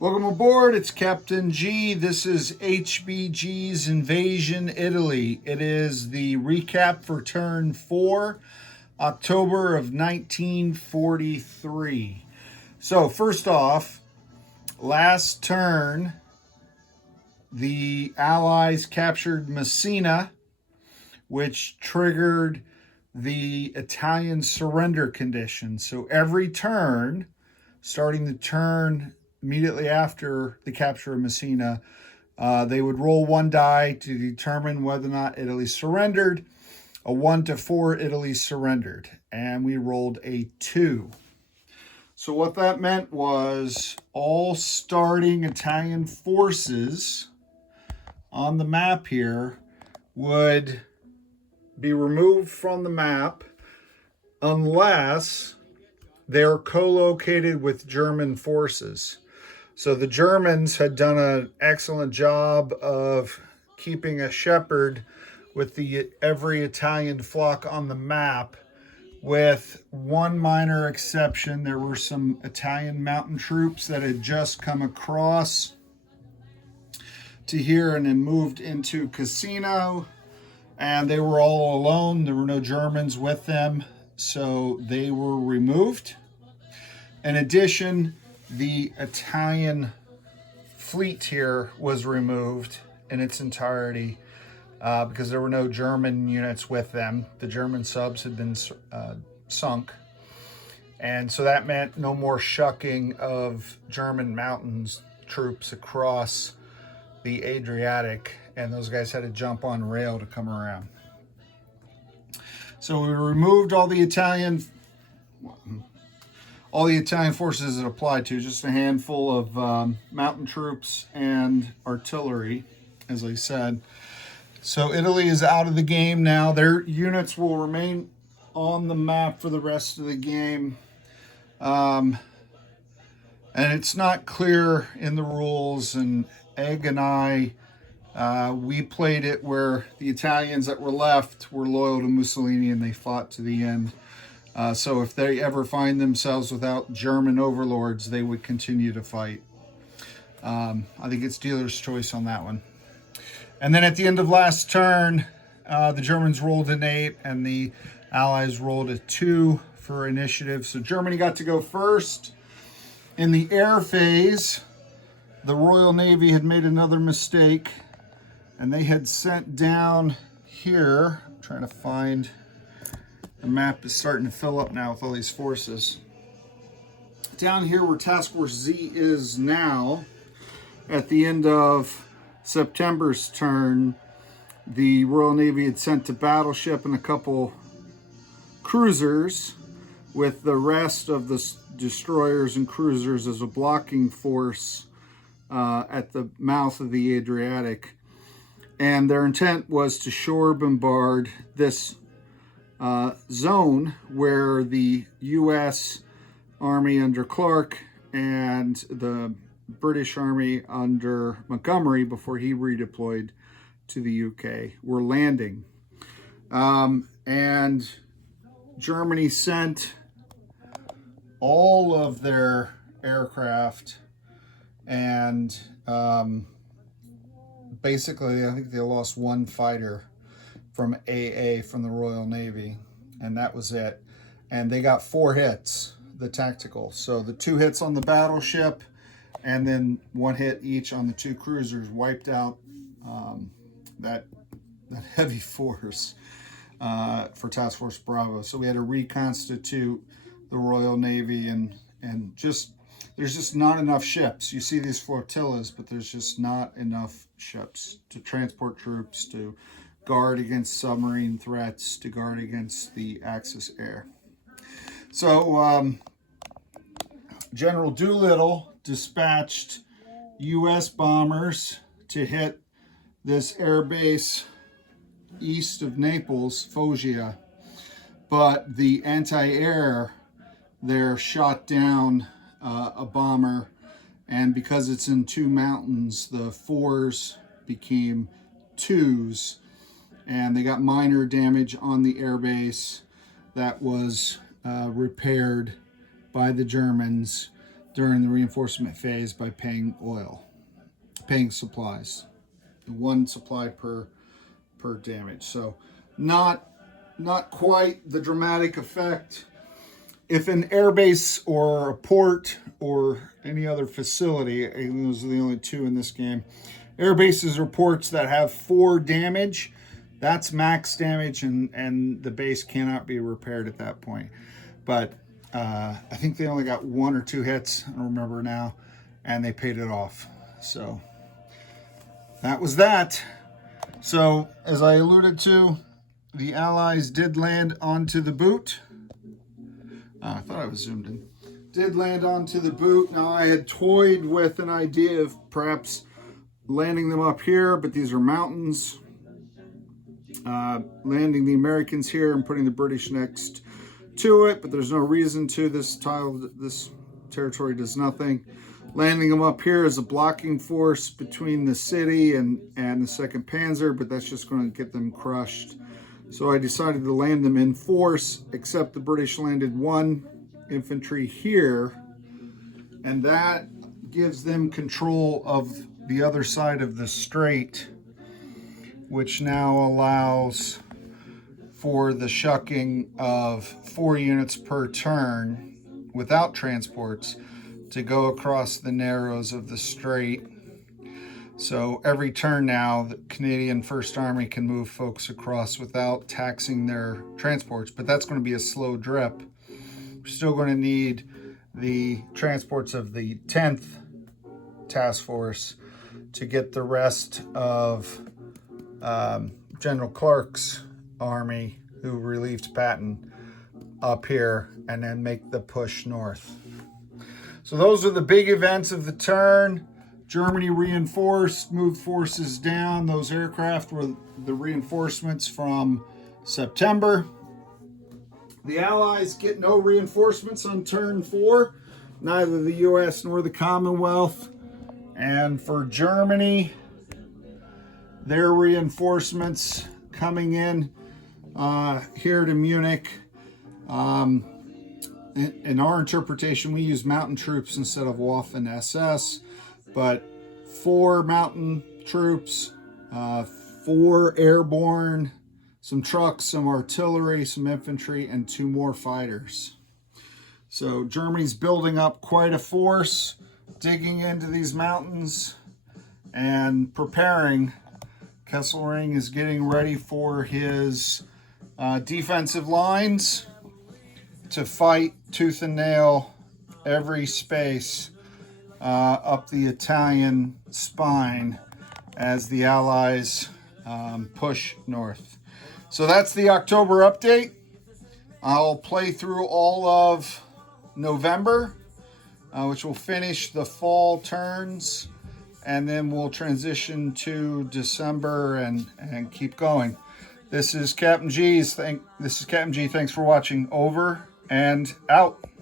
Welcome aboard, it's Captain G. This is HBG's Invasion Italy. It is the recap for turn 4, October of 1943. So first off, last turn, the Allies captured Messina, which triggered the Italian surrender condition. So every turn, starting the turn immediately after the capture of Messina, they would roll one die to determine whether or not Italy surrendered. A 1 to 4, Italy surrendered, and we rolled a 2. So what that meant was all starting Italian forces on the map here would be removed from the map unless they're co-located with German forces. So the Germans had done an excellent job of keeping a shepherd with every Italian flock on the map, with one minor exception. There were some Italian mountain troops that had just come across to here and then moved into Cassino, and they were all alone. There were no Germans with them, so they were removed. In addition, the Italian fleet here was removed in its entirety because there were no German units with them. The German subs had been sunk. And so that meant no more shucking of German mountains troops across the Adriatic, and those guys had to jump on rail to come around. So we removed all the Italian forces it applied to, just a handful of mountain troops and artillery, as I said. So Italy is out of the game now. Their units will remain on the map for the rest of the game. And it's not clear in the rules, and Egg and I, we played it where the Italians that were left were loyal to Mussolini and they fought to the end. So if they ever find themselves without German overlords, they would continue to fight. I think it's dealer's choice on that one. And then at the end of last turn, the Germans rolled an 8 and the Allies rolled a 2 for initiative. So Germany got to go first. In the air phase, the Royal Navy had made another mistake, and they had sent down here, I'm trying to find... The map is starting to fill up now with all these forces. Down here where Task Force Z is now, at the end of September's turn, the Royal Navy had sent a battleship and a couple cruisers with the rest of the destroyers and cruisers as a blocking force at the mouth of the Adriatic. And their intent was to shore bombard this zone where the U.S. Army under Clark and the British Army under Montgomery, before he redeployed to the UK, were landing. And Germany sent all of their aircraft, and basically I think they lost one fighter from AA, from the Royal Navy, and that was it. And they got 4 hits, the tactical. So the 2 hits on the battleship and then 1 hit each on the 2 cruisers wiped out that heavy force for Task Force Bravo. So we had to reconstitute the Royal Navy, and just there's just not enough ships. You see these flotillas, but there's just not enough ships to transport troops, to guard against submarine threats, to guard against the Axis air. So General Doolittle dispatched U.S. bombers to hit this air base east of Naples, Foggia, but the anti-air there shot down a bomber, and because it's in 2 mountains, the 4s became 2s, and they got minor damage on the airbase that was repaired by the Germans during the reinforcement phase by paying supplies. 1 supply per damage. So not quite the dramatic effect. If an airbase or a port or any other facility, and those are the only 2 in this game, airbases or ports that have 4 damage, that's max damage, and the base cannot be repaired at that point. But I think they only got 1 or 2 hits, I don't remember now, and they paid it off. So that was that. So as I alluded to, the Allies did land onto the boot. I thought I was zoomed in. Did land onto the boot. Now, I had toyed with an idea of perhaps landing them up here, but these are mountains. Landing the Americans here and putting the British next to it, but there's no reason to. This territory does nothing. Landing them up here as a blocking force between the city and the 2nd Panzer, but that's just going to get them crushed. So I decided to land them in force, except the British landed 1 infantry here, and that gives them control of the other side of the strait, which now allows for the shucking of 4 units per turn without transports to go across the narrows of the strait. So every turn now, the Canadian 1st Army can move folks across without taxing their transports, but that's going to be a slow drip. We're still going to need the transports of the 10th Task Force to get the rest of General Clark's army, who relieved Patton, up here, and then make the push north. So those are the big events of the turn. Germany reinforced, moved forces down. Those aircraft were the reinforcements from September. The Allies get no reinforcements on turn 4, neither the US nor the Commonwealth. And for Germany, their reinforcements coming in here to Munich. In our interpretation, we use mountain troops instead of Waffen SS. But 4 mountain troops, 4 airborne, some trucks, some artillery, some infantry, and 2 more fighters. So Germany's building up quite a force, digging into these mountains and preparing. Kesselring is getting ready for his defensive lines to fight tooth and nail every space up the Italian spine as the Allies push north. So that's the October update. I'll play through all of November, which will finish the fall turns, and then we'll transition to December and keep going. This is Captain G. Thanks for watching. Over and out.